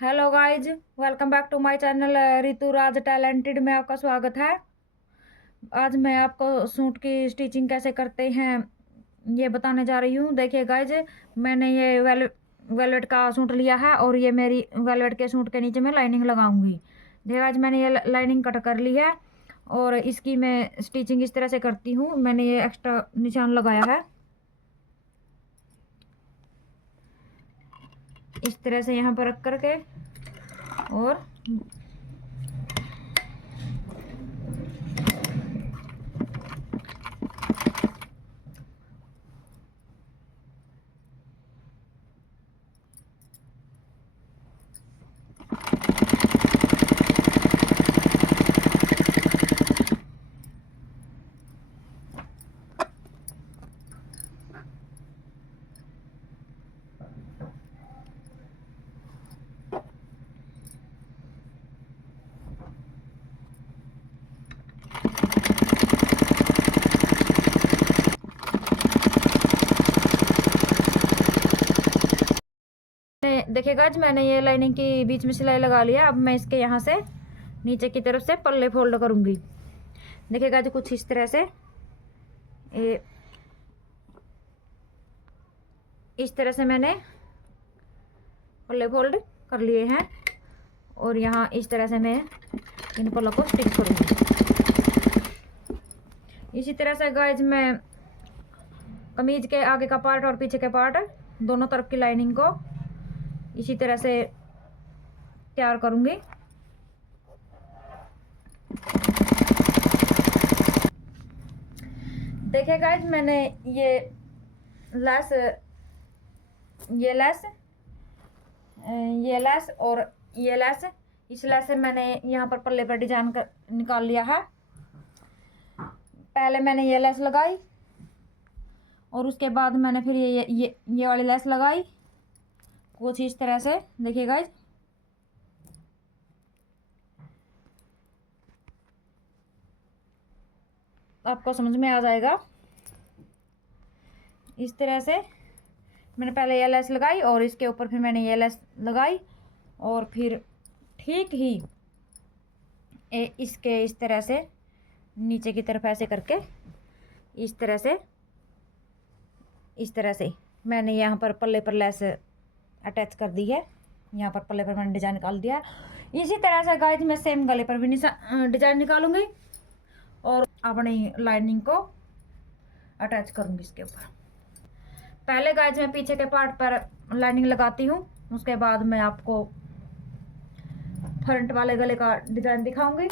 Hello guys, welcome back to my channel Ritu Raj talented में आपका स्वागत है। आज मैं आपको सूट की स्टिचिंग कैसे करते हैं ये बताने जा रही हूँ। देखिए गाइज, मैंने ये वेलवेट का सूट लिया है और ये मेरी वेलवेट के सूट के नीचे मैं लाइनिंग लगाऊंगी। देखिए गाइज, मैंने ये लाइनिंग कट कर ली है और इसकी मैं स्टिचिंग इस तरह से करती हूँ। मैंने ये एक्स्ट्रा निशान लगाया है इस तरह से यहाँ पर रख करके, और देखिए गाइज, मैंने ये लाइनिंग की बीच में सिलाई लगा लिया। अब मैं इसके यहाँ से नीचे की तरफ से पल्ले फोल्ड करूँगी। देखिए गाइज, कुछ इस तरह से ये इस तरह से मैंने पल्ले फोल्ड कर लिए हैं और यहाँ इस तरह से मैं इन पल्लों को स्टिच करूँगी। इसी तरह से गाइज, मैं कमीज के आगे का पार्ट और पीछे के पार्ट दोनों तरफ की लाइनिंग को इसी तरह से तैयार करूंगी। देखिए गाइज, मैंने लेस ये लेस और ये लेस, इस लेस से मैंने यहाँ पर पल्ले पर डिजाइन कर निकाल लिया है। पहले मैंने ये लेस लगाई और उसके बाद मैंने फिर ये वाली लेस लगाई कुछ इस तरह से। देखिए गाइज, आपको समझ में आ जाएगा। इस तरह से मैंने पहले ये लेस लगाई और इसके ऊपर फिर मैंने ये लेस लगाई और फिर ठीक ही इसके इस तरह से नीचे की तरफ ऐसे करके इस तरह से मैंने यहाँ पर पल्ले पर लेस अटैच कर दी है। यहाँ पर पल्ले पर मैंने डिजाइन निकाल दिया। इसी तरह से गाइज, मैं सेम गले पर भी डिजाइन निकालूंगी और अपनी लाइनिंग को अटैच करूंगी इसके ऊपर। पहले गाइज, मैं पीछे के पार्ट पर लाइनिंग लगाती हूँ, उसके बाद मैं आपको फ्रंट वाले गले का डिजाइन दिखाऊंगी।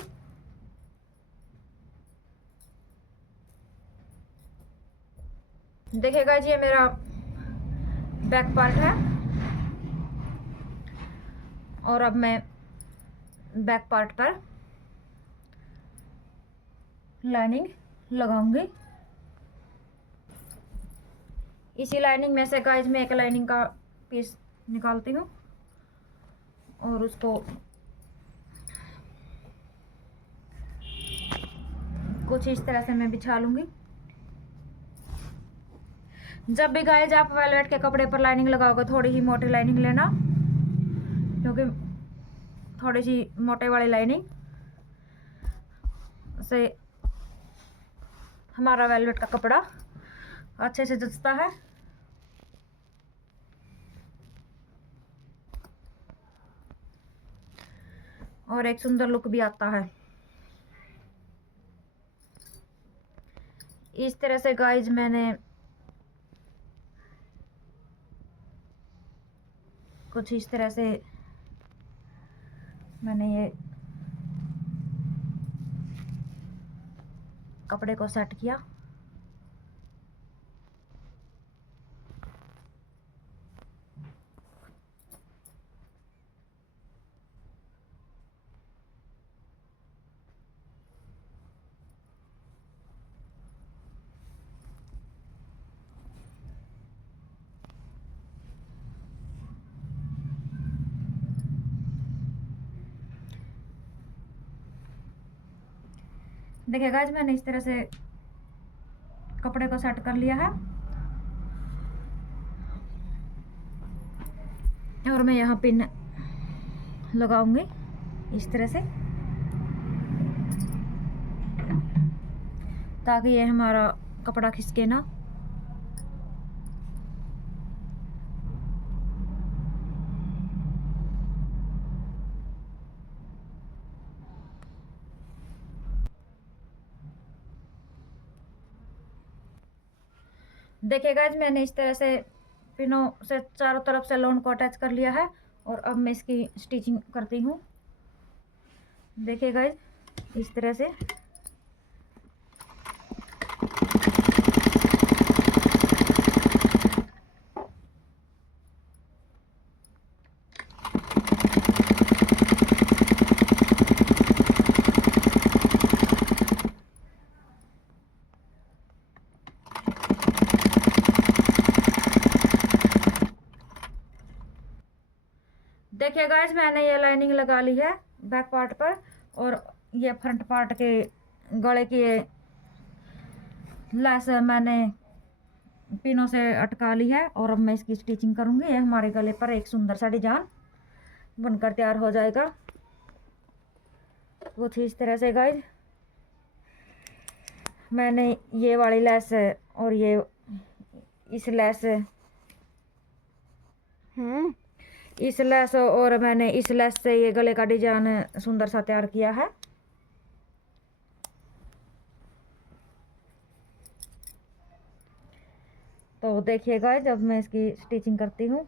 देखिए गाइज, ये मेरा बैक पार्ट है और अब मैं बैक पार्ट पर लाइनिंग लगाऊंगी। इसी लाइनिंग में से गाइज मैं एक लाइनिंग का पीस निकालती हूँ और उसको कुछ इस तरह से मैं बिछा लूंगी। जब भी गाइज आप वेलवेट के कपड़े पर लाइनिंग लगाओगे, थोड़ी ही मोटी लाइनिंग लेना, क्योंकि थोड़ी सी मोटे वाली लाइनिंग से हमारा वेलवेट का कपड़ा अच्छे से जचता है। और एक सुंदर लुक भी आता है। इस तरह से गाइज मैंने कुछ इस तरह से मैंने ये कपड़े को सेट किया। देखिए गाइज, मैंने इस तरह से कपड़े को सेट कर लिया है और मैं यहाँ पिन लगाऊंगी इस तरह से, ताकि ये हमारा कपड़ा खिसके ना। देखिए गाइज, मैंने इस तरह से पिनों से चारों तरफ से लोन को अटैच कर लिया है और अब मैं इसकी स्टिचिंग करती हूँ। देखिए गाइज, इस तरह से। देखिए गाइज, मैंने ये लाइनिंग लगा ली है बैक पार्ट पर, और ये फ्रंट पार्ट के गले की लेस मैंने पिनों से अटका ली है और अब मैं इसकी स्टिचिंग करूंगी। ये हमारे गले पर एक सुंदर सा डिजाइन बनकर तैयार हो जाएगा कुछ इस तरह से। गाइज, मैंने ये वाली लेस और ये इस लेस इस लेस और मैंने इस लेस से ये गले का डिजाइन सुंदर सा तैयार किया है। तो देखिए गाइस, जब मैं इसकी स्टिचिंग करती हूँ।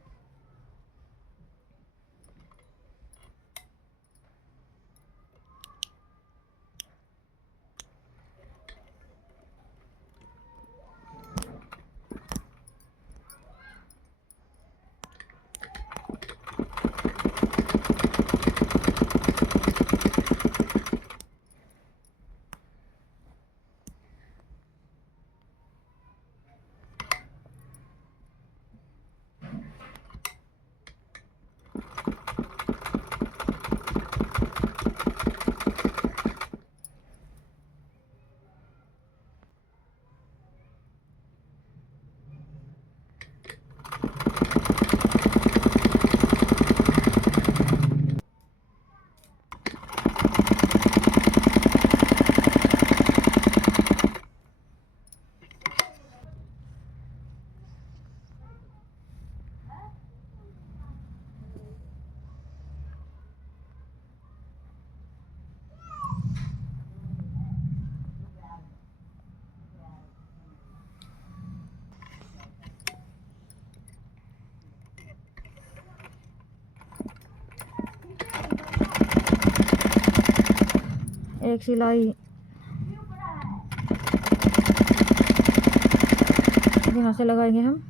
एक सिलाई यहाँ से लगाएंगे हम।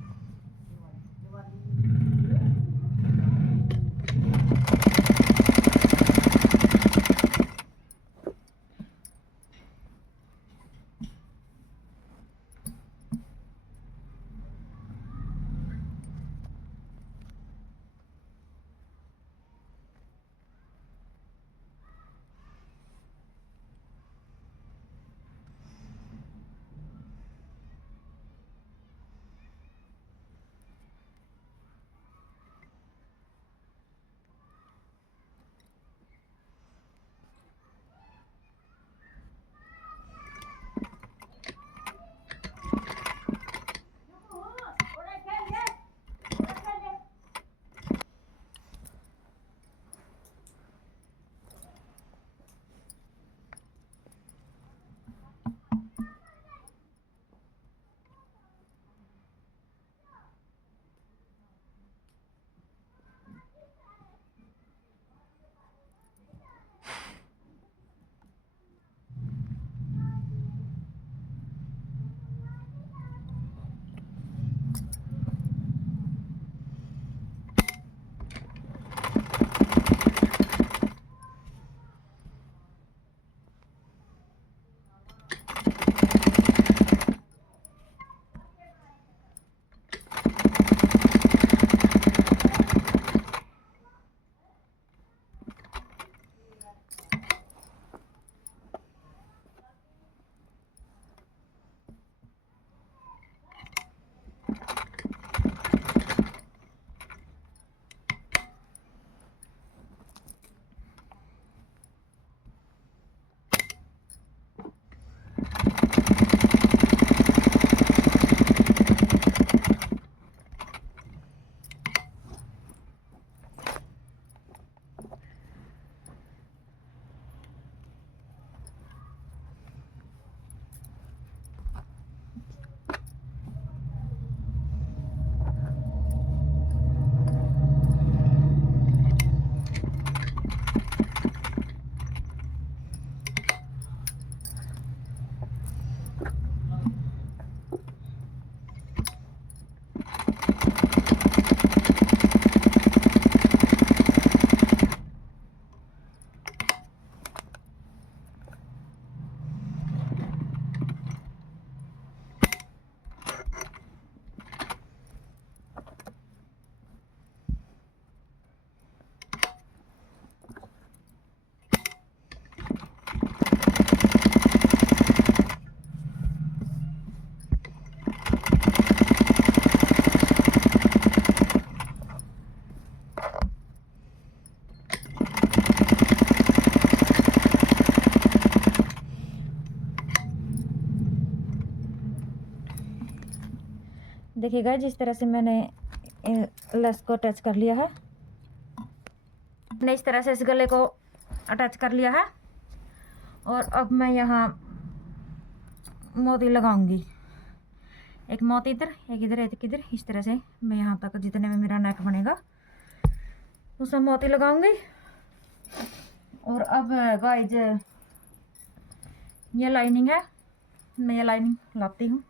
देखिएगा जिस तरह से मैंने लेस को अटैच कर लिया है, मैंने इस तरह से इस गले को अटैच कर लिया है। और अब मैं यहाँ मोती लगाऊंगी, एक मोती इधर, एक इधर, एक इधर, इस तरह से मैं यहाँ तक जितने में मेरा नेक बनेगा उसमें मोती लगाऊंगी। और अब गाइज ये लाइनिंग है, मैं ये लाइनिंग लाती हूँ।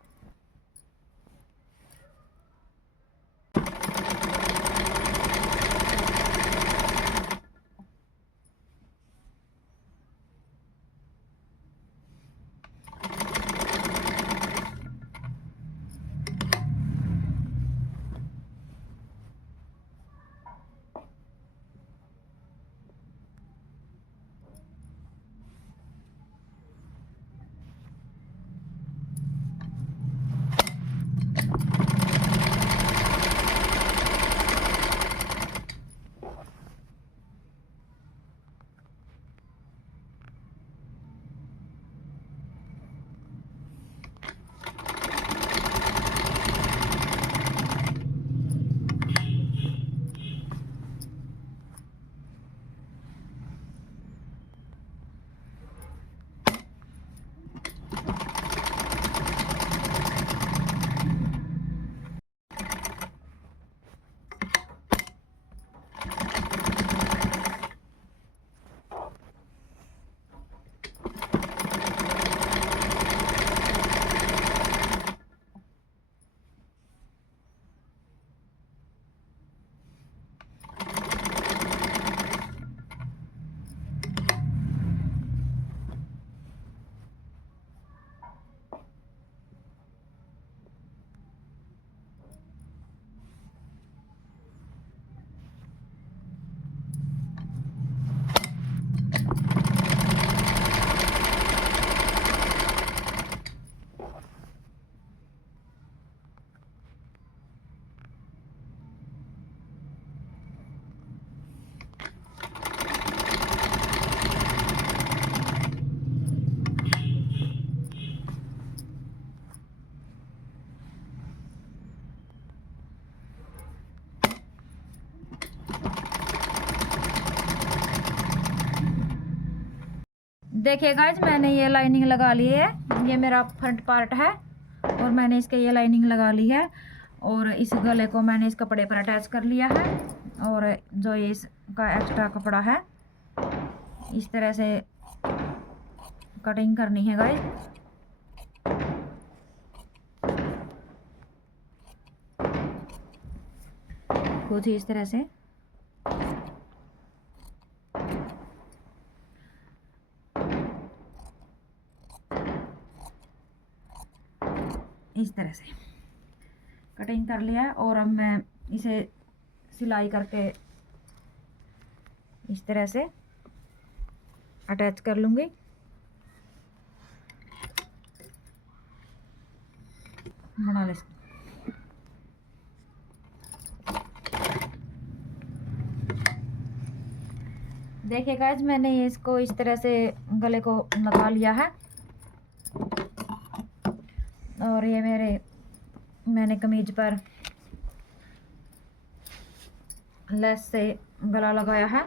देखिए गाइज मैंने ये लाइनिंग लगा ली है, ये मेरा फ्रंट पार्ट है और मैंने इसके ये लाइनिंग लगा ली है। और इस गले को मैंने इस कपड़े पर अटैच कर लिया है। और जो ये इसका एक्स्ट्रा कपड़ा है इस तरह से कटिंग करनी है गाइज। कुछ इस तरह से इस तरह से कटिंग कर लिया है। और अब मैं इसे सिलाई करके इस तरह से अटैच कर लूँगी। बना ले इसको। देखिए गाइज मैंने इसको इस तरह से गले को लगा लिया है। और ये मैंने कमीज पर लेस से गला लगाया है।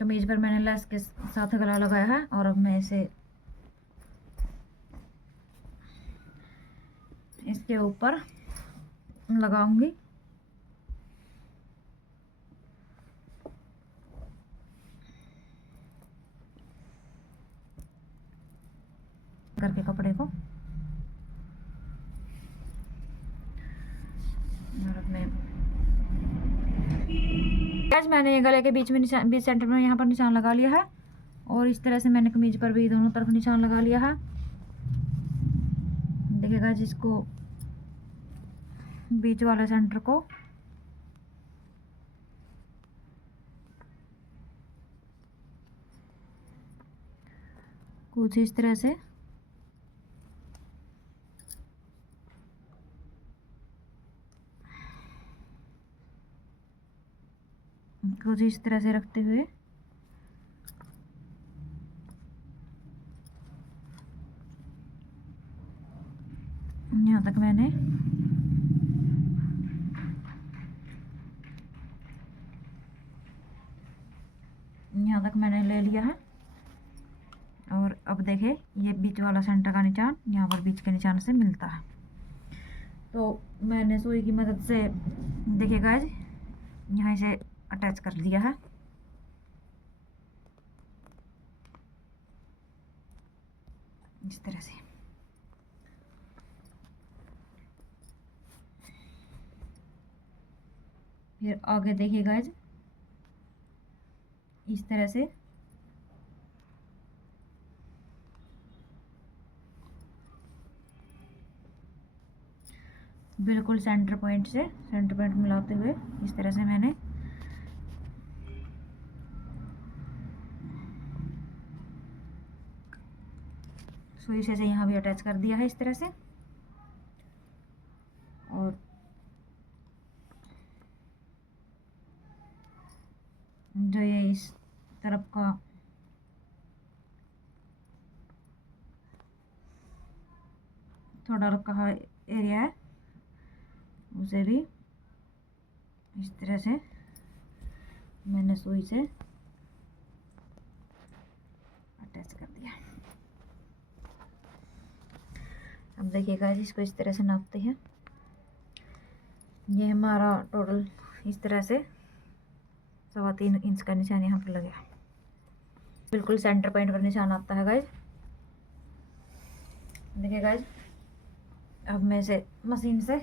कमीज पर मैंने लेस के साथ गला लगाया है। और अब मैं इसे इसके ऊपर लगाऊंगी। करके कपड़े को मैंने ये गले के बीच में बीच सेंटर में यहाँ पर निशान लगा लिया है। और इस तरह से मैंने कमीज पर भी दोनों तरफ निशान लगा लिया है। देखिएगा जिसको बीच वाले सेंटर को कुछ इस तरह से कुछ इस तरह से रखते हुए यहाँ तक मैंने ले लिया है। और अब देखे ये बीच वाला सेंटर का निशान यहाँ पर बीच के निशान से मिलता है। तो मैंने सुई की मदद से देखिए गाइस यहाँ से अटैच कर दिया है। इस तरह से फिर आगे देखिए गाइस इस तरह से बिल्कुल सेंटर पॉइंट मिलाते हुए इस तरह से मैंने सुई से यहाँ भी अटैच कर दिया है इस तरह से। और जो ये इस तरफ का थोड़ा रखा एरिया है उसे भी इस तरह से मैंने सुई से अटैच कर दिया। अब देखिएगा इसको इस तरह से नापते हैं। ये हमारा टोटल इस तरह से 3.25 इंच का निशान यहाँ पर लगा। बिल्कुल सेंटर पॉइंट पर निशान आता है गाइज। देखिए गाइज अब मैं इसे मशीन से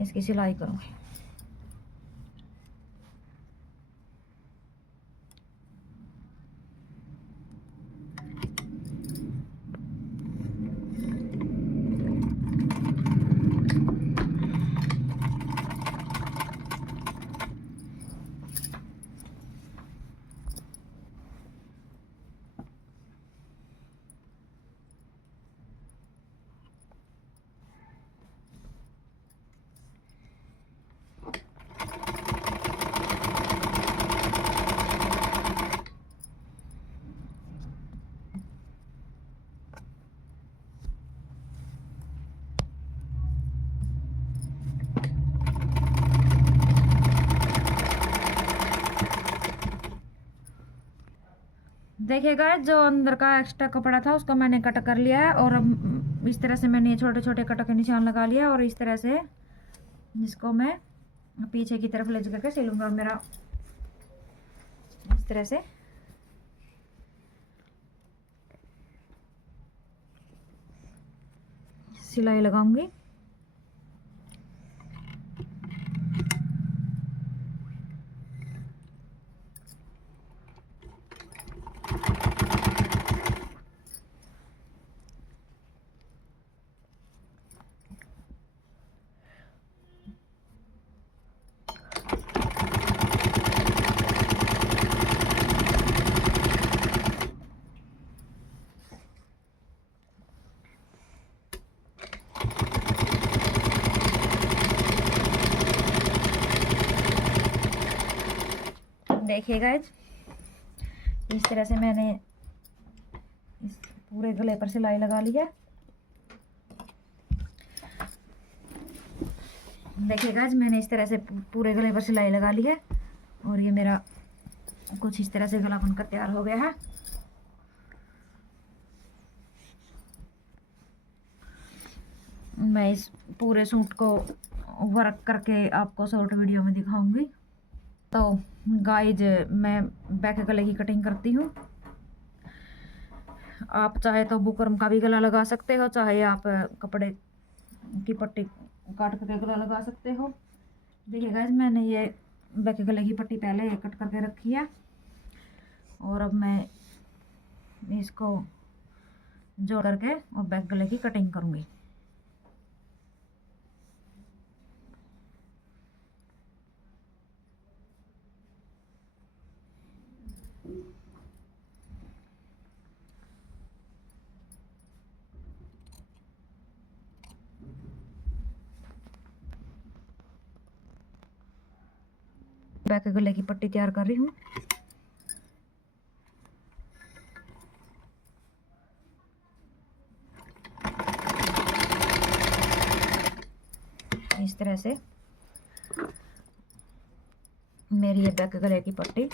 इसकी सिलाई करूँगी। देखिए गाइस जो अंदर का एक्स्ट्रा कपड़ा था उसको मैंने कट कर लिया है। और अब इस तरह से मैंने छोटे छोटे कट के निशान लगा लिया और इस तरह से जिसको मैं पीछे की तरफ ले करके सिलूंगा। मेरा इस तरह से सिलाई लगाऊंगी। देखिए गाइज इस तरह से मैंने इस पूरे गले पर सिलाई लगा लिया। देखिए गाइज मैंने इस तरह से पूरे गले पर सिलाई लगा ली है और ये मेरा कुछ इस तरह से गला बनकर तैयार हो गया है। मैं इस पूरे सूट को वर्क करके आपको शॉर्ट वीडियो में दिखाऊंगी। तो गाइज मैं बैक गले की कटिंग करती हूँ। आप चाहे तो बुकरम का भी गला लगा सकते हो, चाहे आप कपड़े की पट्टी काट करके गला लगा सकते हो। देखिए गाइज मैंने ये बैक गले की पट्टी पहले कट करके रखी है और अब मैं इसको जोड़ करके और बैक गले की कटिंग करूँगी। बैक गले की पट्टी तैयार कर रही हूँ। इस तरह से मेरी ये बैक गले की पट्टी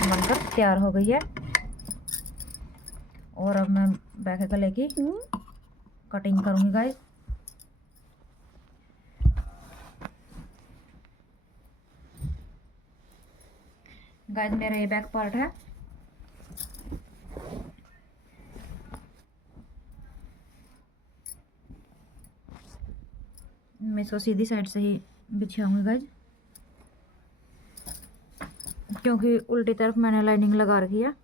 बनकर तैयार हो गई है। और अब मैं बैक गले की कटिंग करूंगी गाइस। गाइस मेरा ये बैक पार्ट है। मैं इसको सीधी साइड से ही बिछाऊंगी गाइस, क्योंकि उल्टी तरफ मैंने लाइनिंग लगा रखी है।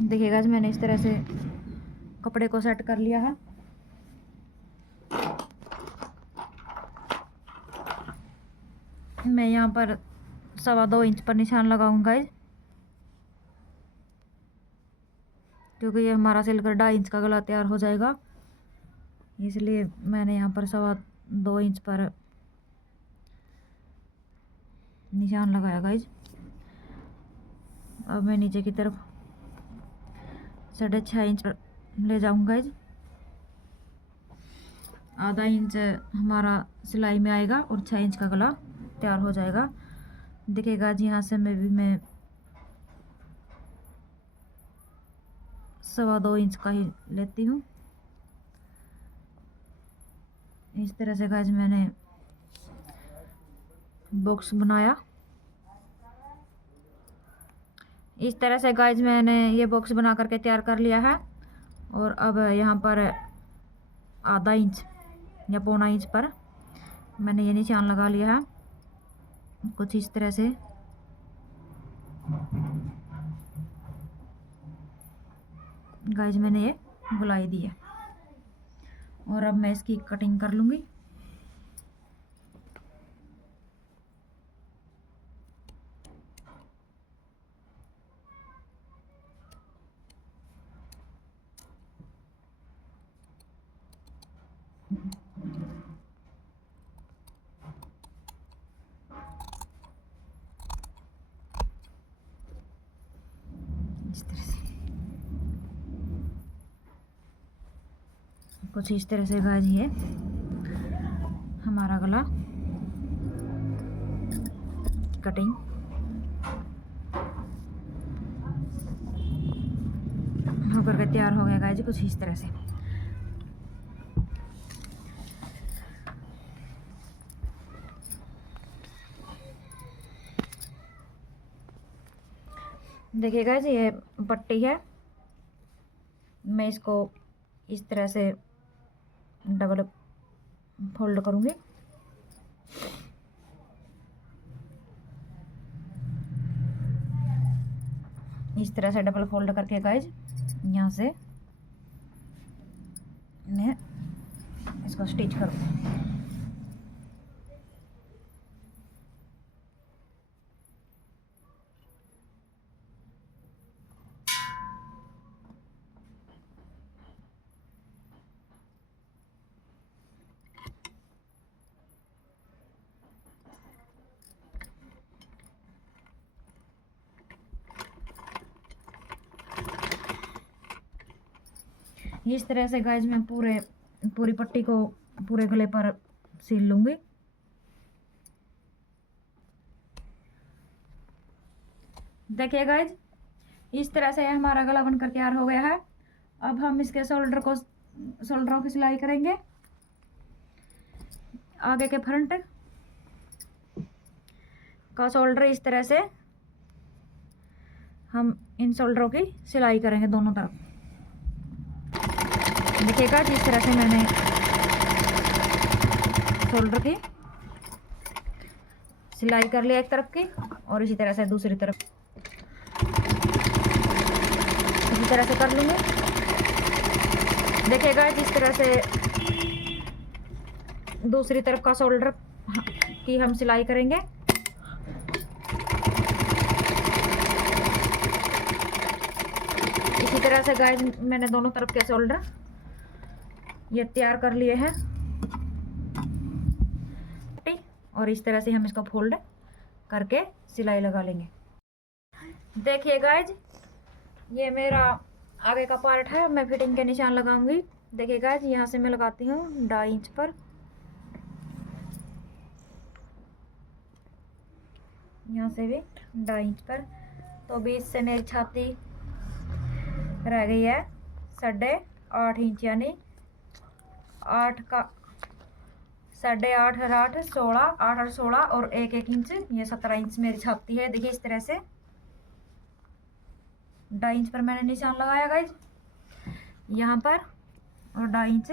देखिए गाइस मैंने इस तरह से कपड़े को सेट कर लिया है। मैं यहाँ पर 2.25 इंच पर निशान लगाऊंगा गाइस, क्योंकि ये हमारा सिलकर 2.5 इंच का गला तैयार हो जाएगा, इसलिए मैंने यहाँ पर 2.25 इंच पर निशान लगाया गाइस। अब मैं नीचे की तरफ 6.5 इंच पर ले जाऊंगा गाइस। आधा इंच हमारा सिलाई में आएगा और 6 इंच का गला तैयार हो जाएगा। देखिएगा जी, यहाँ से मैं 2.25 इंच का ही लेती हूँ। इस तरह से गाइस मैंने बॉक्स बनाया। इस तरह से गाइस मैंने ये बॉक्स बना करके तैयार कर लिया है। और अब यहाँ पर आधा इंच या 1.25 इंच पर मैंने ये निशान लगा लिया है। कुछ इस तरह से गाइस मैंने ये गुलाई दी है। और अब मैं इसकी कटिंग कर लूँगी। इस तरह से कुछ इस तरह से गाइस ये हमारा गला कटिंग होकर के तैयार हो गया गाइस, कुछ इस तरह से। देखिए गाइस ये पट्टी है, मैं इसको इस तरह से डबल फोल्ड करूंगी। इस तरह से डबल फोल्ड करके गाइस यहाँ से मैं इसको स्टिच करूँगी। इस तरह से गाइस मैं पूरी पट्टी को पूरे गले पर सिल लूंगी। देखिए गाइस इस तरह से हमारा गला बनकर तैयार हो गया है। अब हम इसके शोल्डरों की सिलाई करेंगे। आगे के फ्रंट का शोल्डर इस तरह से हम इन शोल्डरों की सिलाई करेंगे दोनों तरफ। देखिएगा जिस तरह से मैंने शोल्डर की सिलाई कर लिया एक तरफ की, और इसी तरह से दूसरी तरफ इसी तरह से कर लूँगी। देखिएगा जिस तरह से दूसरी तरफ का शोल्डर इसकी हम सिलाई करेंगे। इसी तरह से गाइस मैंने दोनों तरफ के शोल्डर ये तैयार कर लिए हैं और इस तरह से हम इसको फोल्ड करके सिलाई लगा लेंगे। देखिए गाइस ये मेरा आगे का पार्ट है, मैं फिटिंग के निशान लगाऊंगी। देखिए गाइस यहाँ से मैं लगाती हूँ 2.5 इंच पर, यहाँ से भी 2.5 इंच पर। तो बीच से मेरी छाती रह गई है 8.5 इंच, यानी 8 का 8.5 और 8 16, 8 और 16 और 1 इंच, ये 17 इंच मेरी छाती है। देखिए इस तरह से 2.5 इंच पर मैंने निशान लगाया गाइज यहाँ पर, और 2.5 इंच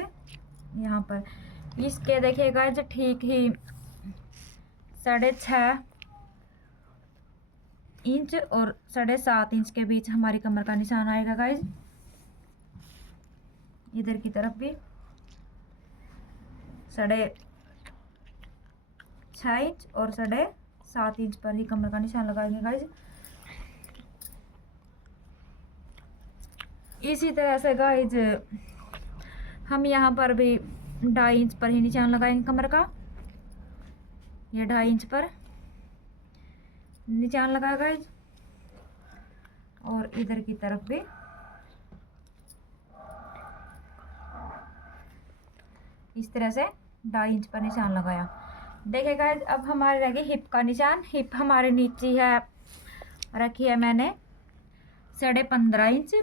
यहाँ पर। इसके देखिए गाइज ठीक ही 6.5 इंच और 7.5 इंच के बीच हमारी कमर का निशान आएगा गाइज। इधर की तरफ भी 6.5 इंच और 7.5 इंच पर ही कमर का निशान लगाएंगे गाइज। इसी तरह से गाइज हम यहाँ पर भी 2.5 इंच पर ही निशान लगाएंगे कमर का। ये 2.5 इंच पर निशान लगा गाइज, और इधर की तरफ भी इस तरह से 2.5 इंच पर निशान लगाया। देखिए गाइज अब हमारे रह गए हिप का निशान। हिप हमारे नीचे है, रखी है मैंने 15.5 इंच।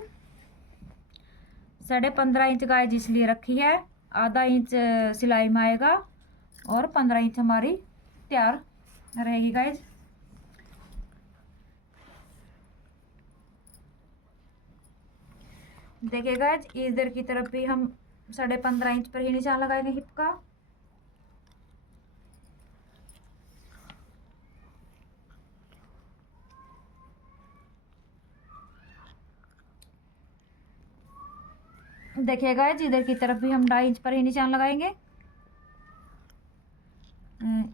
15.5 इंच गाइज इसलिए रखी है, आधा इंच सिलाई में आएगा और 15 इंच हमारी तैयार रहेगी गाइज। देखिए गाइज इधर की तरफ भी हम 15.5 इंच पर ही निशान लगाएंगे हिप का। देखिए गाइज इधर की तरफ भी हम 2.5 इंच पर ही निशान लगाएंगे।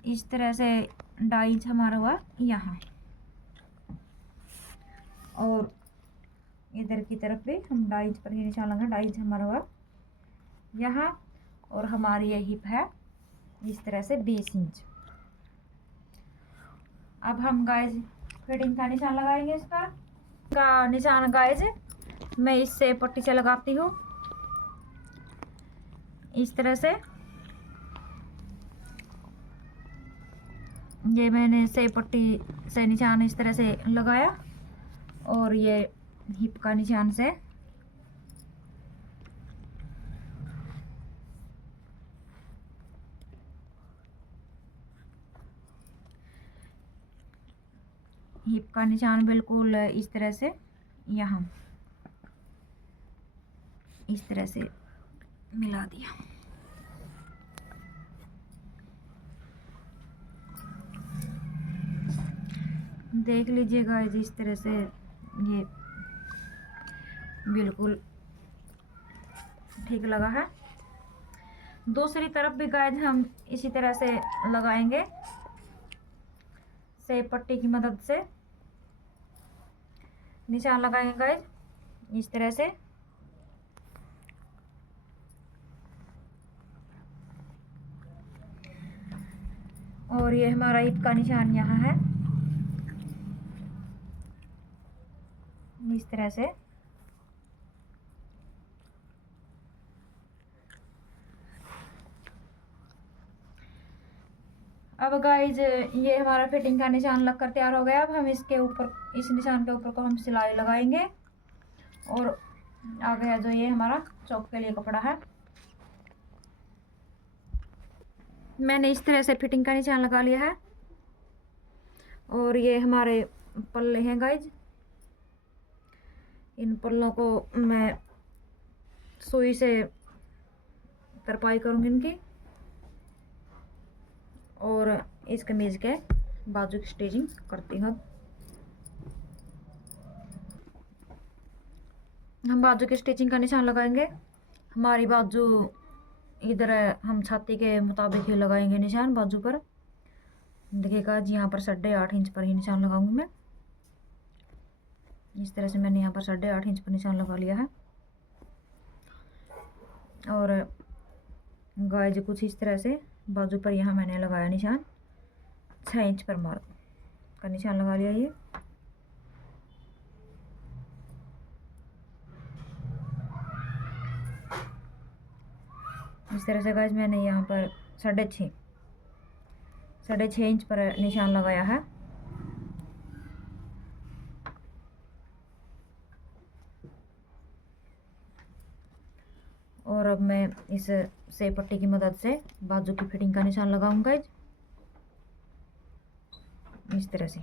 इस तरह से 2.5 इंच हमारा हुआ यहाँ, और इधर की तरफ भी हम 2.5 इंच पर ही निशान लगाएंगे। 2.5 इंच हमारा हुआ यहाँ, और हमारी ये हिप है इस तरह से 20 इंच। अब हम गाइज फिटिंग का निशान लगाएंगे। इसका का निशान गाइज मैं इससे पट्टी से लगाती हूँ इस तरह से। ये मैंने से पट्टी से निशान इस तरह से लगाया, और ये हिप का निशान से हिप का निशान बिल्कुल इस तरह से यहाँ इस तरह से मिला दिया। देख लीजिएगा इस तरह से ये बिल्कुल ठीक लगा है। दूसरी तरफ भी गाइज हम इसी तरह से लगाएंगे, से पट्टी की मदद से निशान लगाएंगे गाइज इस तरह से। और ये हमारा हिप का निशान यहाँ है इस तरह से। अब गाइज ये हमारा फिटिंग का निशान लगकर तैयार हो गया। अब हम इसके ऊपर, इस निशान के ऊपर को हम सिलाई लगाएंगे, और आ गया जो ये हमारा चौक के लिए कपड़ा है। मैंने इस तरह से फिटिंग का निशान लगा लिया है, और ये हमारे पल्ले हैं गाइज। इन पल्लों को मैं सुई से तरपाई करूँगी इनकी, और इस कमीज के बाजू की स्टिचिंग करती हूँ। हम बाजू की स्टिचिंग का निशान लगाएंगे। हमारी बाजू इधर है, हम छाती के मुताबिक ही लगाएंगे निशान बाजू पर। देखिएगा जी, यहाँ पर 8.5 इंच पर ही निशान लगाऊंगी मैं। इस तरह से मैंने यहाँ पर 8.5 इंच पर निशान लगा लिया है। और गाइज कुछ इस तरह से बाजू पर यहाँ मैंने लगाया निशान, 6 इंच पर मार्क का निशान लगा लिया। ये इस तरह से गाइज मैंने यहाँ पर 6.5 इंच पर निशान लगाया है। और अब मैं इस सेब पट्टी की मदद से बाजू की फिटिंग का निशान लगाऊंगा इस तरह से।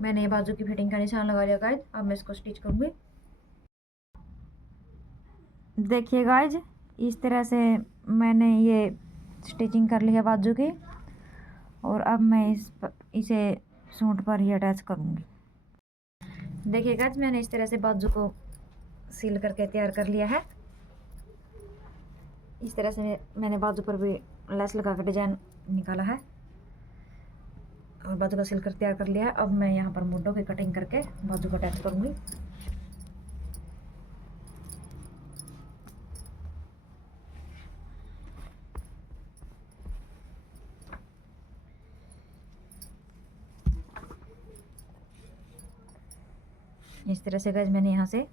मैंने ये बाजू की फिटिंग का निशान लगा लिया गाइज। अब मैं इसको स्टिच करूंगी। देखिए गाइज, इस तरह से मैंने ये स्टिचिंग कर ली है बाजू की। और अब मैं इसे सूट पर ही अटैच करूंगी। देखिए गाइज, मैंने इस तरह से बाजू को सील करके तैयार कर लिया है। इस तरह से मैंने बाजू पर भी लेस लगा कर डिजाइन निकाला है और बाजू का सिल कर तैयार कर लिया है। अब मैं यहाँ पर मुड्डों की कटिंग करके बाजू को अटैच करूंगी। इस तरह से गाइज मैंने यहाँ से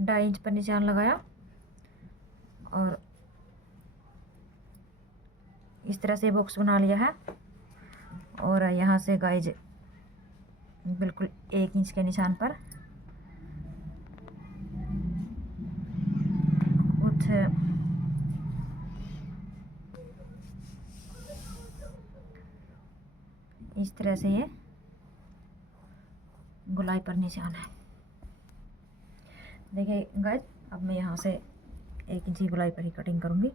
ढाई इंच पर निशान लगाया और इस तरह से बॉक्स बना लिया है। और यहाँ से गाइज बिल्कुल 1 इंच के निशान पर कुछ इस तरह से ये गोलाई पर निशान है। देखिए गाइज, अब मैं यहाँ से 1 इंच की गोलाई पर ही कटिंग करूँगी।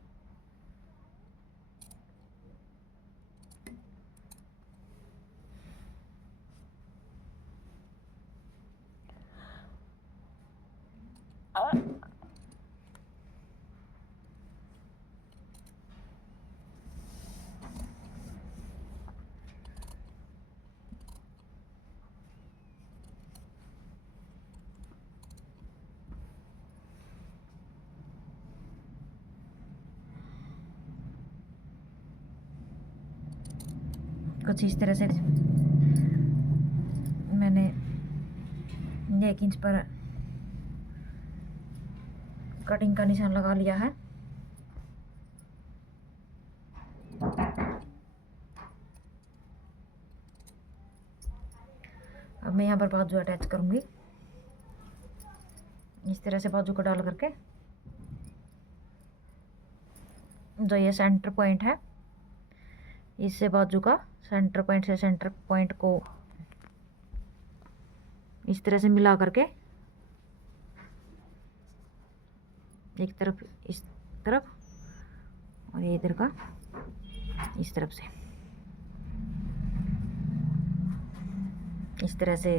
कुछ इस तरह से मैंने 1 इंच पर कटिंग का निशान लगा लिया है। अब मैं यहाँ पर बाजू अटैच करूँगी। इस तरह से बाजू को डाल करके जो ये सेंटर पॉइंट है, इससे बाजू का सेंटर पॉइंट से सेंटर पॉइंट को इस तरह से मिला करके एक तरफ इस तरफ और ये इधर का इस तरफ से इस तरह से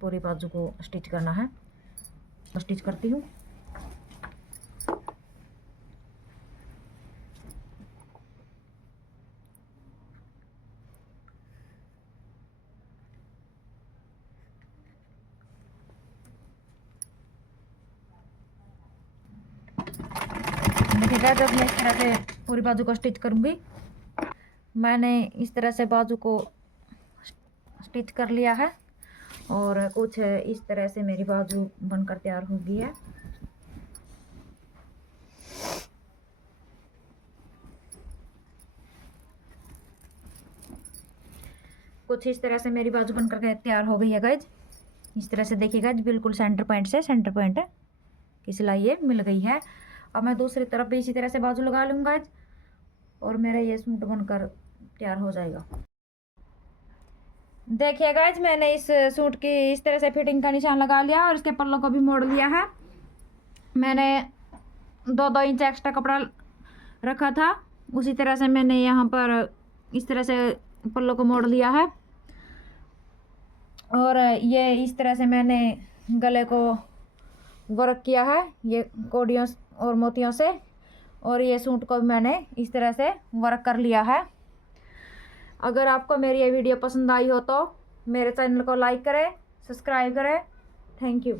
पूरी बाजू को स्टिच करना है। स्टिच करती हूँ। देखिएगा, जब मैं इस तरह से पूरी बाजू को स्टिच करूँगी, मैंने इस तरह से बाजू को स्टिच कर लिया है और कुछ इस तरह से मेरी बाजू बनकर तैयार हो गई है। कुछ इस तरह से मेरी बाजू बन करके तैयार हो गई है गाइज। इस तरह से देखिए गाइज, बिल्कुल सेंटर पॉइंट से सेंटर पॉइंट की सिलाई ये मिल गई है। अब मैं दूसरी तरफ भी इसी तरह से बाजू लगा लूँगा गाइज, और मेरा ये सूट बनकर तैयार हो जाएगा। देखिए गाइज, मैंने इस सूट की इस तरह से फिटिंग का निशान लगा लिया और इसके पल्लों को भी मोड़ लिया है। मैंने 2-2 इंच एक्स्ट्रा कपड़ा रखा था, उसी तरह से मैंने यहाँ पर इस तरह से पल्लों को मोड़ लिया है। और ये इस तरह से मैंने गले को वर्क किया है ये कोडियों और मोतियों से, और ये सूट को मैंने इस तरह से वर्क कर लिया है। अगर आपको मेरी ये वीडियो पसंद आई हो तो मेरे चैनल को लाइक करें, सब्सक्राइब करें। Thank you.